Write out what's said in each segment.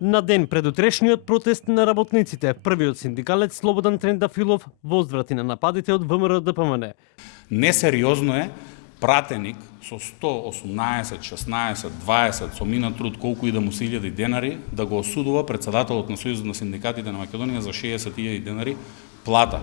На ден пред утрешниот протест на работниците, првиот синдикалец Слободан Трендафилов возврати на нападите од ВМРО ДПМН. Несериозно е пратеник со 118, 16, 20 со минат труд колку и да му се илјади денари да го осудува председателот на Сојузот на синдикатите на Македонија за 60.000 денари плата.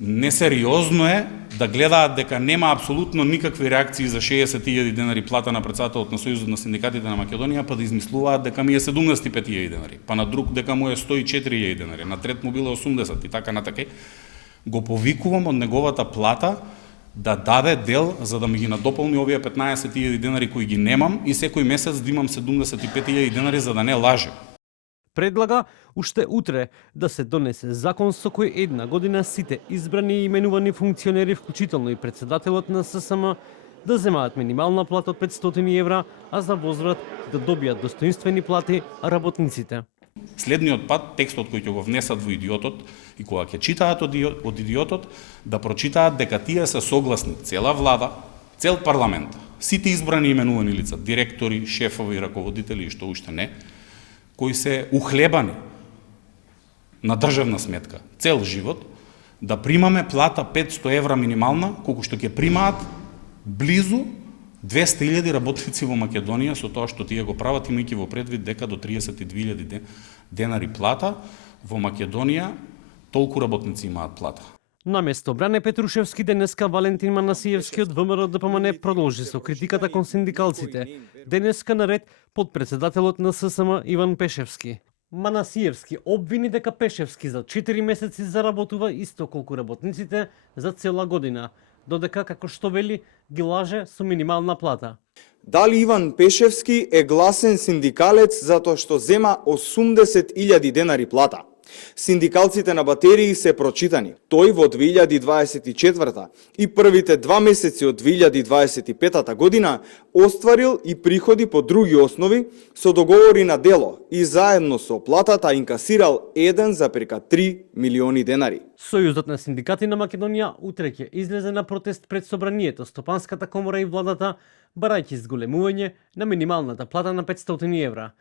Несериозно е да гледаат дека нема апсолутно никакви реакции за 60.000 денари плата на председателот на Сојузот на синдикатите на Македонија, па да измислуваат дека ми е 75.000 денари, па на друг дека му е 104.000 денари, на трет му било 80 и така натака. Го повикувам од неговата плата да даде дел за да ми ги надополни овие 15.000 денари кои ги немам и секој месец да имам 75.000 денари за да не лаже. Предлага уште утре да се донесе закон со кој една година сите избрани и именувани функционери, вклучително и председателот на ССМ, да земаат минимална плата од 500 евра, а за возврат да добијат достоинствени плати работниците. Следниот пат, текстот кој ќе го внесат во идиотот и кога ќе читаат од идиотот, да прочитаат дека тие се согласни, цела влада, цел парламент, сите избрани и именувани лица, директори, шефови, раководители и што уште не, кои се ухлебани на државна сметка цел живот, да примаме плата 500 евра минимална, колку што ќе примаат близу 200.000 работници во Македонија со тоа што тие го прават, имајќи во предвид дека до 32.000 денари плата во Македонија толку работници имаат плата. Наместо Бране Петрушевски, денеска Валентин Манасиевски од ВМРО ДПМН продолжи со критиката кон синдикалците. Денеска наред подпредседателот на ССМ Иван Пешевски. Манасиевски обвини дека Пешевски за 4 месеци заработува исто колку работниците за цела година, додека, како што вели, ги лаже со минимална плата. Дали Иван Пешевски е гласен синдикалец затоа што зема 80.000 денари плата? Синдикалците на батерии се прочитани. Тој во 2024 и првите 2 месеци од 2025 година остварил и приходи по други основи со договори на дело и заедно со платата инкасирал 1,3 милиони денари. Сојузот на синдикати на Македонија утре ќе излезе на протест пред собранието, Стопанската комора и владата, барајќи зголемување на минималната плата на 500 евра.